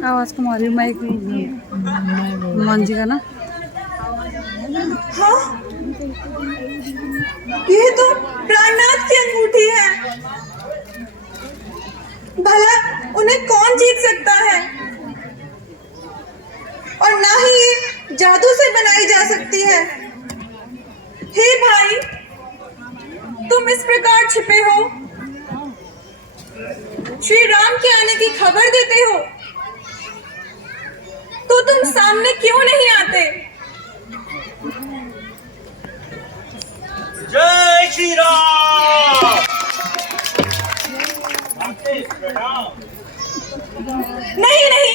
आवाज कमा रही माइक हनुमान जी का ना। हाँ, ये तो प्राणनाथ की अंगूठी है। भला उन्हें कौन जीत सकता है? और ना ही ये जादू से बनाई जा सकती है। हे भाई, तुम इस प्रकार छिपे हो, श्री राम के आने की खबर देते हो, तो तुम सामने क्यों नहीं आते? जय श्री राम। नहीं नहीं,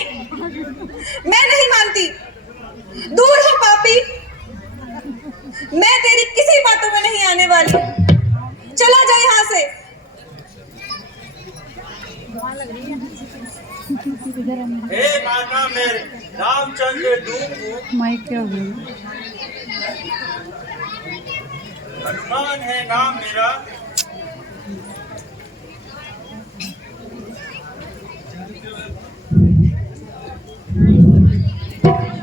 मैं नहीं मानती। दूर हो पापी, मैं तेरी किसी बातों में नहीं आने वाली। चला जा यहाँ से। हे माता मेरे रामचंद्र दूत माइक क्या हो गया? हनुमान है नाम मेरा।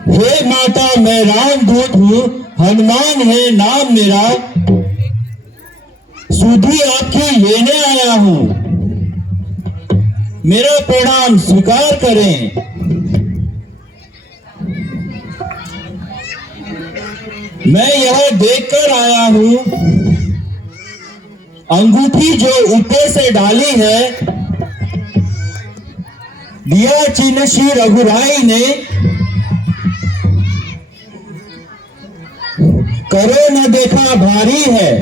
हे माता मैं रामदूत हूँ, हनुमान है नाम मेरा। सुधी आपकी लेने आया हूँ, मेरा प्रणाम स्वीकार करें। मैं यह देखकर आया हूँ, अंगूठी जो ऊपर से डाली है, दिया चिन्ह श्री रघुराई ने। करो न देखा भारी है।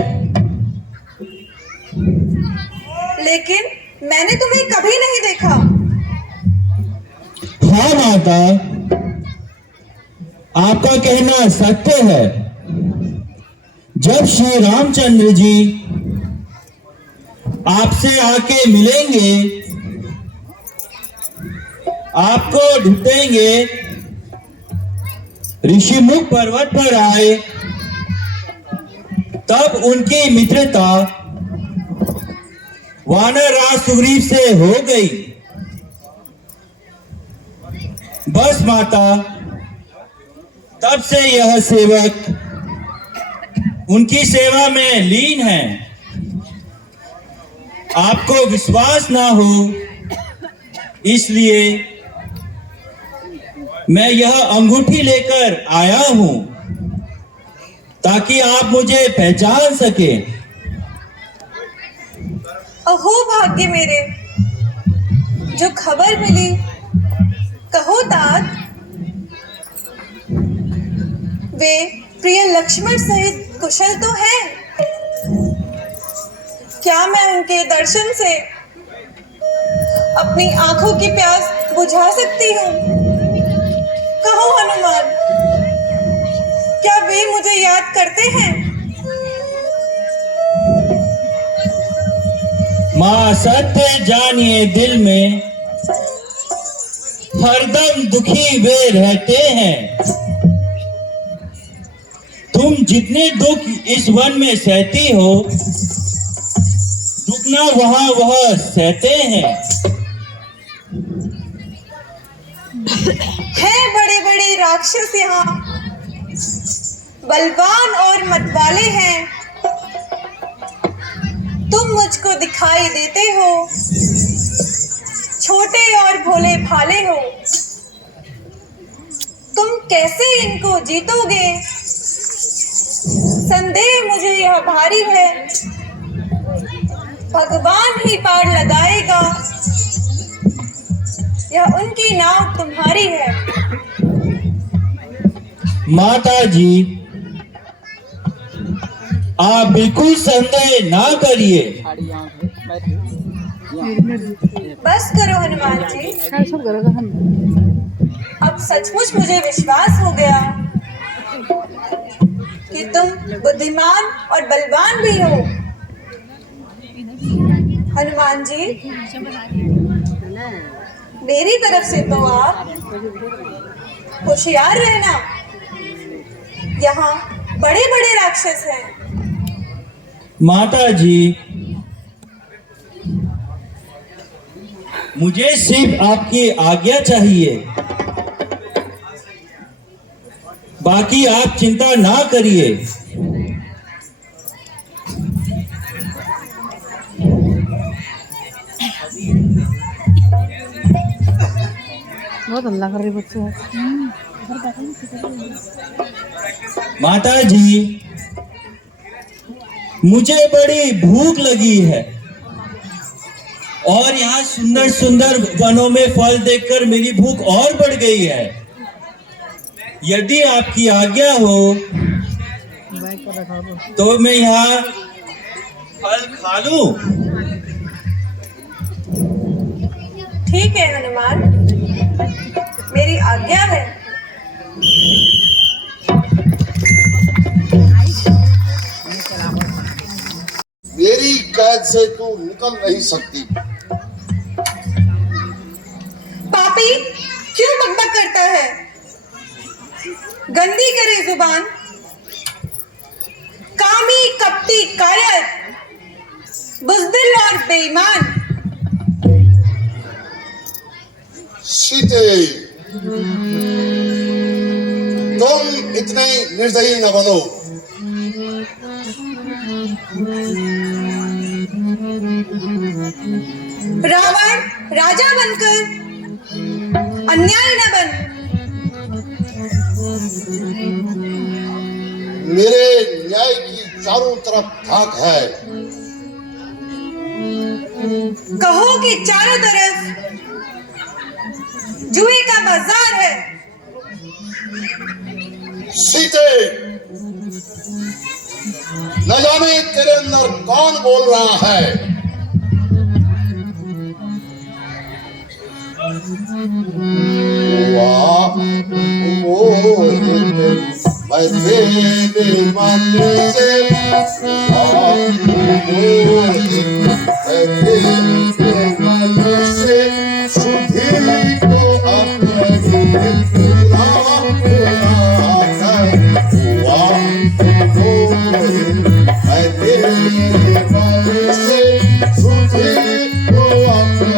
लेकिन मैंने तुम्हें कभी नहीं देखा। हाँ माता, आपका कहना सत्य है। जब श्री रामचंद्र जी आपसे आके मिलेंगे, आपको ढूंढेंगे, ऋषिमुख पर्वत पर आए, तब उनकी मित्रता वानर राज सुग्रीव से हो गई। बस माता, तब से यह सेवक उनकी सेवा में लीन है। आपको विश्वास ना हो, इसलिए मैं यह अंगूठी लेकर आया हूं, ताकि आप मुझे पहचान सके। अहो भाग्य मेरे, जो खबर मिली, कहो तात। वे प्रिय लक्ष्मण सहित कुशल तो हैं। क्या मैं उनके दर्शन से अपनी आंखों की प्यास बुझा सकती हूँ? कहो हनुमान, क्या वे मुझे याद करते हैं? मां सत्य जानिए दिल में, हरदम दुखी वे रहते हैं। तुम जितने दुख इस वन में सहती हो, दुगना वहां वह सहते हैं। हैं बड़े बड़े राक्षस यहाँ, बलवान और मतवाले हैं। तुम मुझको दिखाई देते हो, छोटे और भोले भाले हो। तुम कैसे इनको जीतोगे? संदेह मुझे यह भारी है। भगवान ही पार लगाएगा, यह उनकी नाव तुम्हारी है। माता जी, आप बिल्कुल संदेह ना करिए। बस करो हनुमान जी, अब सचमुच मुझे विश्वास हो गया कि तुम बुद्धिमान और बलवान भी हो। हनुमान जी, मेरी तरफ से तो आप होशियार रहना। यहाँ बड़े बड़े राक्षस हैं। माता जी, मुझे सिर्फ आपकी आज्ञा चाहिए, बाकी आप चिंता ना करिए। बहुत हल्ला कर रहे बच्चे। माता जी, मुझे बड़ी भूख लगी है और यहाँ सुंदर सुंदर वनों में फल देखकर मेरी भूख और बढ़ गई है। यदि आपकी आज्ञा हो तो मैं यहाँ फल खा लूं। ठीक है हनुमान, मेरी आज्ञा है। मेरी कैद से तू निकल नहीं सकती। पापी क्यों बकबक करता है? गंदी करे जुबान, कामी कपटी कायर, बुज़दिल और बेईमान। सीते, तुम इतने निर्दयी न बनो। रावण राजा बनकर अन्याय न बन। मेरे न्याय की चारों तरफ धाक है। कहो कि चारों तरफ जुए का बाजार है। सीते, न जाने तेरे अंदर कौन बोल रहा है। वाह, मैं तेरे मन से मन से सुधी को अपने मैं तेरे मन से सुधी को अपने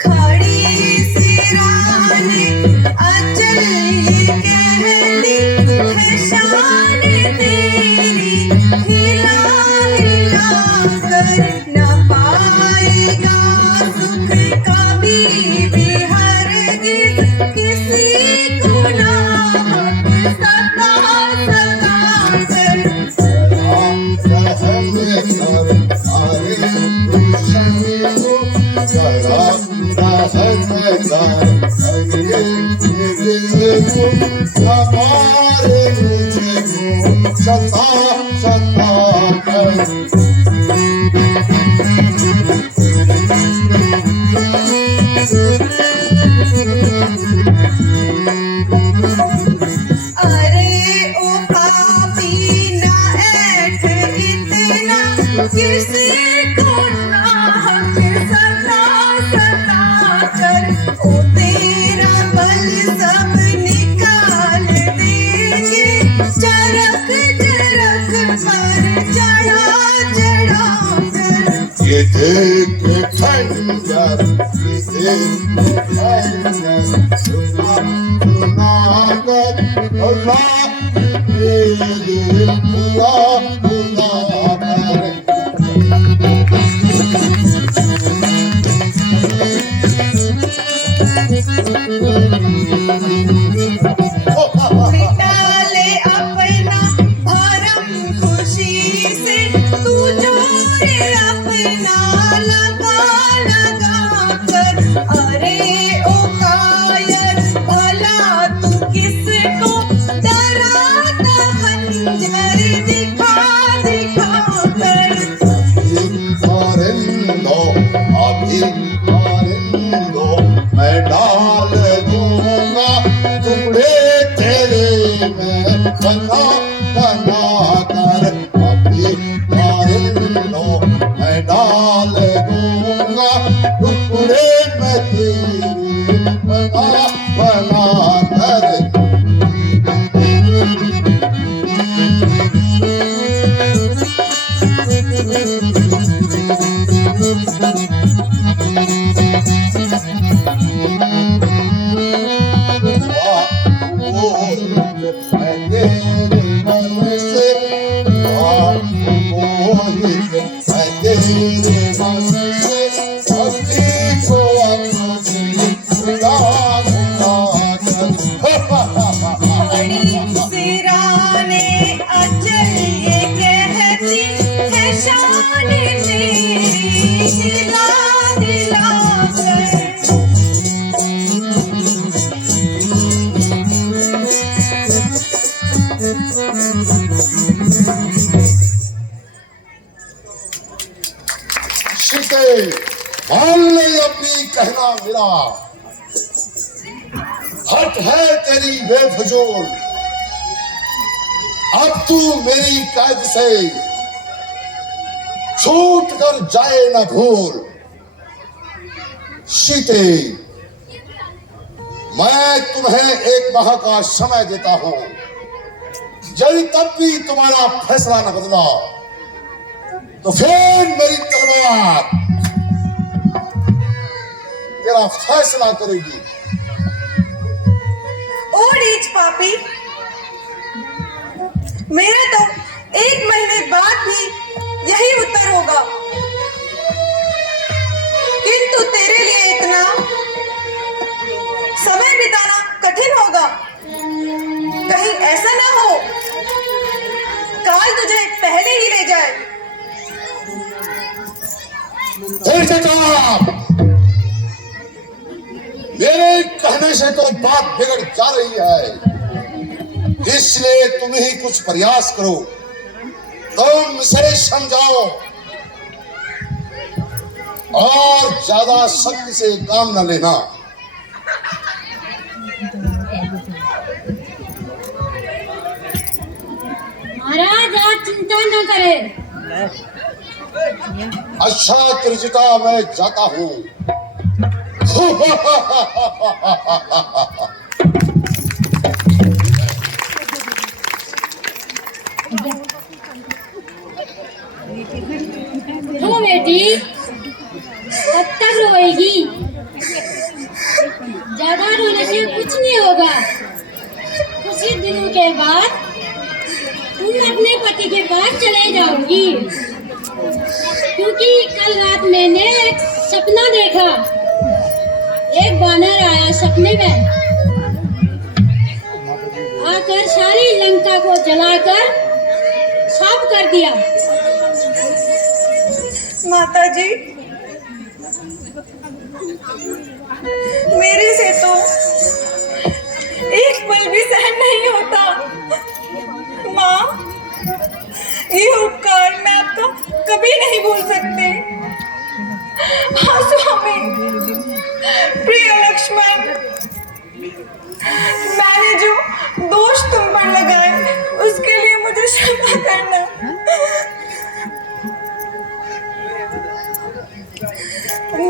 खड़ी सी रानी अचल ये कहती है शान तेरी, हिला हिला कर न पाएगा सुख कभी भी हरगिज़ किसी को ना सता सता हमारे मुझे सता सता अरे ओ पापी ना ऐठ इतना किसी को ना हक सता सता कर। ओ तेरा बल सब निकाल देंगे चरक चरक पर चढ़ा चढ़ा कर। ये देख खंजर, ये देख खंजर, सुना सुना कर अल्लाह तेरे अल्लाह अल्लाह कर। मिटा ले अपना भरम खुशी से, तू जोर अपना लगा लगा कर। अरे ओ कायर भला तू किसको डराता खंजर दिखा दिखा कर। मारेंदो अभी मारेंदो, मैं डाल दूंगा टुकड़े तेरे में बना बना कर। अभी मारेंदो, मैं डाल दूंगा टुकड़े में तेरे बना बना कर। मान ले अपनी कहना मेरा, हट है तेरी बेफजूल, अब तू मेरी कैद से छूट कर जाए न भूल। सीते, मैं तुम्हें 1 माह का समय देता हूं, यदि तब भी तुम्हारा फैसला न बदला तो फिर मेरी तलवार तेरा फैसला करेगी। ओ रीच पापी, मेरा तो 1 महीने बाद भी यही उत्तर होगा, किंतु तेरे लिए इतना समय बिताना कठिन होगा। कहीं ऐसा ना हो काल तुझे पहले ही ले जाए। मेरे कहने से तो बात बिगड़ जा रही है, इसलिए तुम ही कुछ प्रयास करो, तुम इसे समझाओ और ज्यादा सख्ती से काम न लेना। महाराज आप चिंता न करें। अच्छा त्रिजिता, मैं जाता हूं। रो बेटी, कब तक रोएगी? ज्यादा रोने से कुछ नहीं होगा। कुछ ही दिनों के बाद तुम अपने पति के पास चले जाओगी, क्योंकि कल रात मैंने एक सपना देखा। एक वानर आया सपने में, आकर सारी लंका को जलाकर साफ कर दिया। माता जी, मेरे से तो एक पल भी सहन नहीं होता। माँ, ये उपकार मैं आपका कभी नहीं भूल सकती। हाँ स्वामी, प्रिय लक्ष्मण, मैंने जो दोष तुम पर लगाए उसके लिए मुझे क्षमा करना।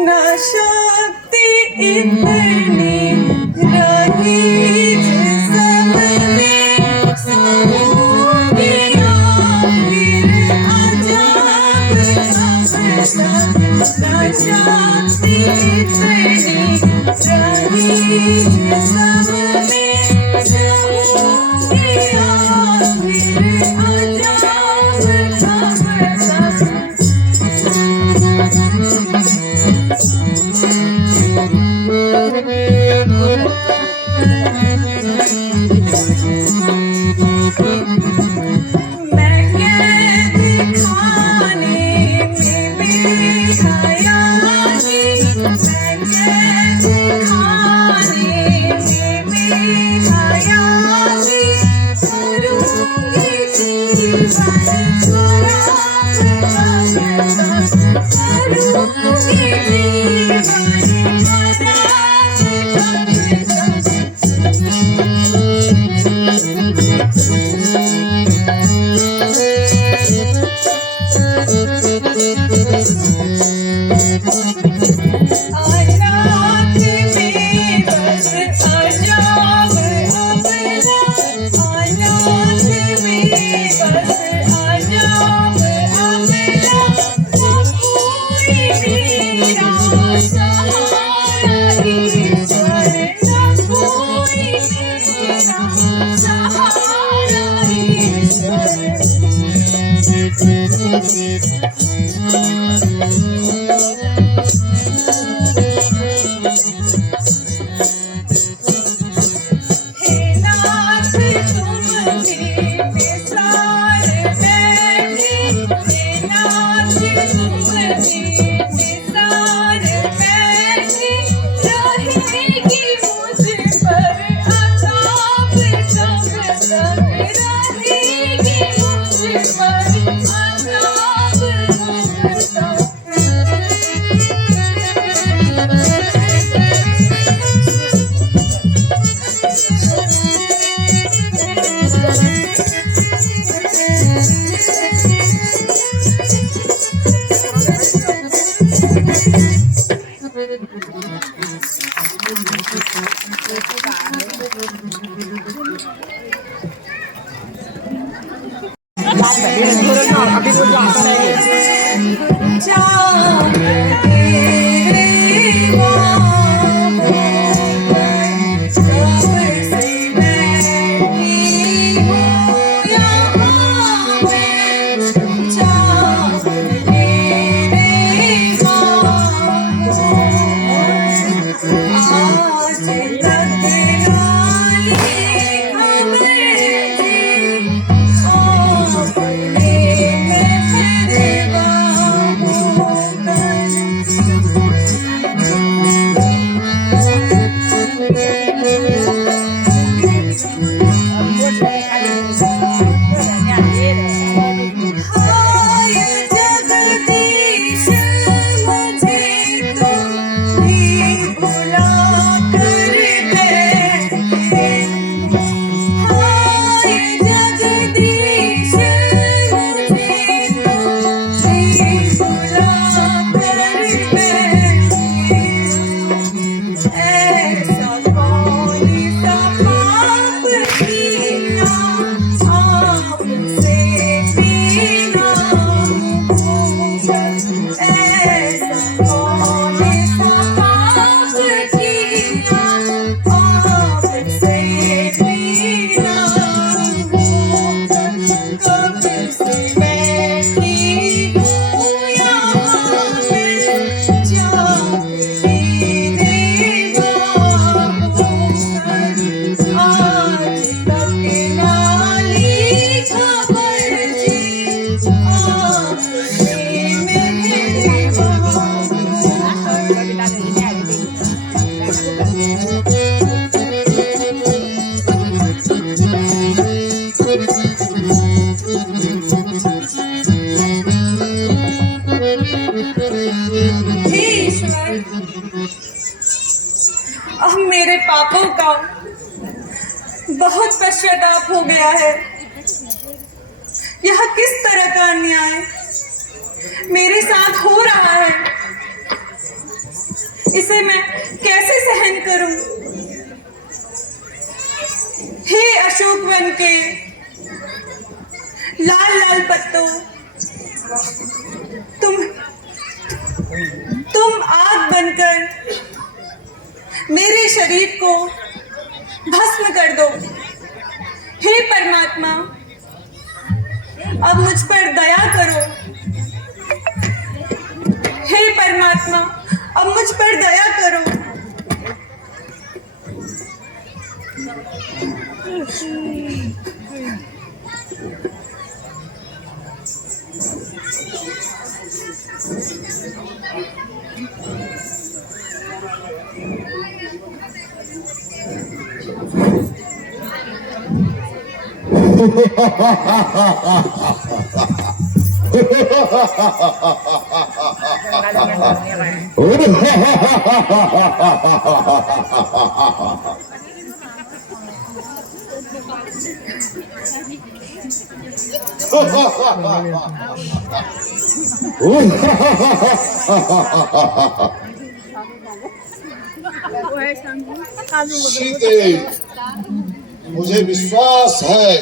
ना शक्ति इतनी रही जिसम में समूह आखिर अजब सब ना शक्ति इतनी रही जिसम में समूह आखिर अजब सब पापों का बहुत पश्चाताप हो गया है। यह किस तरह का अन्याय मेरे साथ हो रहा है, इसे मैं कैसे सहन करूं? हे अशोक वन के लाल लाल पत्तों, तुम आग बनकर मेरे शरीर को भस्म कर दो। हे परमात्मा, अब मुझ पर दया करो। हे परमात्मा, अब मुझ पर दया करो। सीते, मुझे विश्वास है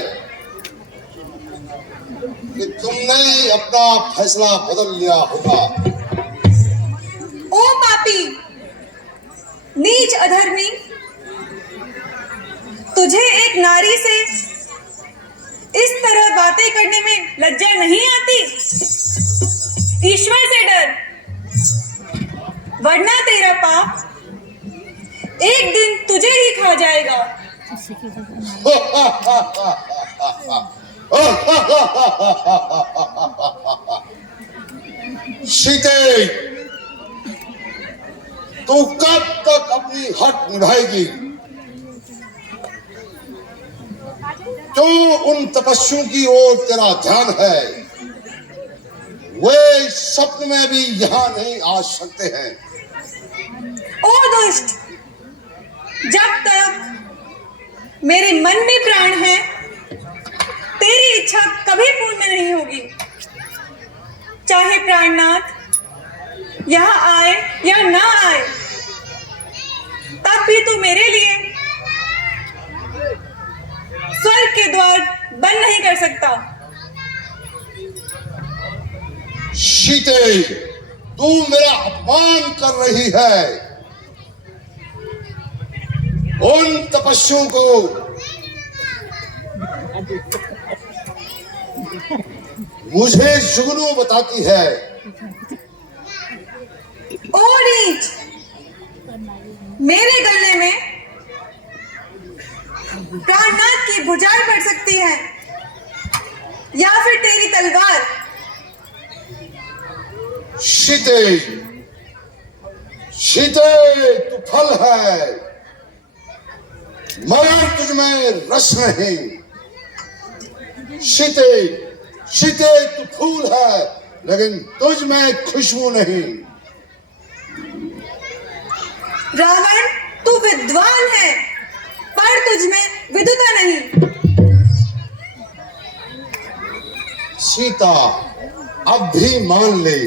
कि तुमने अपना फैसला बदल लिया होगा। ओ पापी, नीच अधर्मी, तुझे एक नारी से इस तरह बातें करने में लज्जा नहीं आती? ईश्वर से डर, वरना तेरा पाप एक दिन तुझे ही खा जाएगा। सीते, तू कब तक अपनी हट निभाएगी? जो उन तपस्वियों की ओर तेरा ध्यान है, वे स्वप्न में भी यहाँ नहीं आ सकते हैं। ओ दुष्ट, जब तक मेरे मन में प्राण है, तेरी इच्छा कभी पूर्ण नहीं होगी। चाहे प्राणनाथ यहाँ आए या ना आए, तब भी तू मेरे लिए स्वर्ग के द्वार बंद नहीं कर सकता। सीते, तू मेरा अपमान कर रही है। उन तपस्वियों को मुझे जुगनू बताती है। ओ नीच, मेरे गले में प्राणनाथ की भुजाएं पड़ सकती है या फिर तेरी तलवार। सीते, सीते, तू फल है, मगर तुझ में रस नहीं। सीते, सीते, तू फूल है, लेकिन तुझ में खुशबू नहीं। रावण, तू विद्वान है, पर तुझ में विद्वता नहीं। सीता, अब भी मान ले,